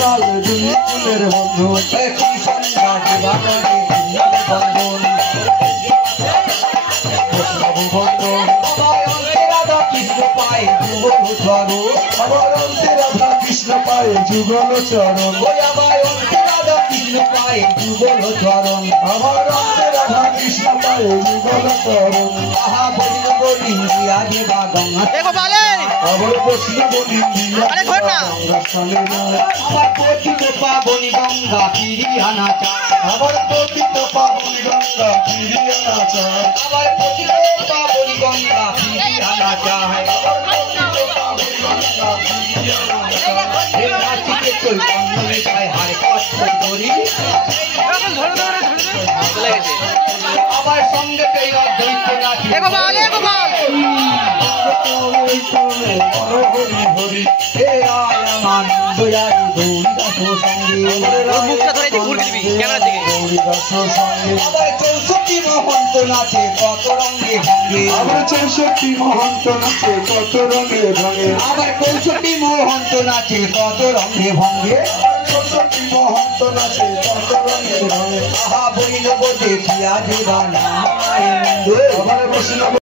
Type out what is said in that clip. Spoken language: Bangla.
কাল দুই ফুলের বন্ধু কি সন্ধ্যা জীবনে বন্ধন বৈষ্ণব বন্ধু আমার অন্তে রাধা কৃষ্ণ পায় যুগল চরণ আমার অন্তে রাধা কৃষ্ণ পায়ে যুগল চরণ ওই আমার অন্তে রাধা কৃষ্ণ পায় যুগল চরণ আমার অন্তে রাধা কৃষ্ণ পায়ে যুগল চরণ আহা বলিল বলি আগে বা গঙ্গা আবার বৈষ্ণব ইন্দিরা আরে ঘর না। গঙ্গা স্থানে যায় আমার পতিত পাবনি গঙ্গা ফিরিয়ানা চায় আমার পতিত পাবন গঙ্গা ফিরিয়ে না চায় আমার পতিত পাবনি গঙ্গা ফিরিয়ানা চায় হে নাচিকে চৈতন্য মেটায় হায় কষ্ট করি আমার সঙ্গে পেয়ে অদ্বৈত নাচি হরি হরি হে রায় আনন্দ দয়ারি গৌরীদাস সঙ্গে মুখটা ধরে ঘুরে দিবি ক্যামেরা থেকে গৌরীদাস সঙ্গে আমার 64 মহন্ত নাচে কত রঙে ভঙ্গে আমার 64 মহন্ত নাচে কত রঙে ভাঙে আমার 65 মহন্ত নাচে কত রঙে ভঙ্গে 64 মহন্ত নাচে কত রঙে ভাঙে আহা বলিল দেখিয়া দিবানা আমার বৈষ্ণব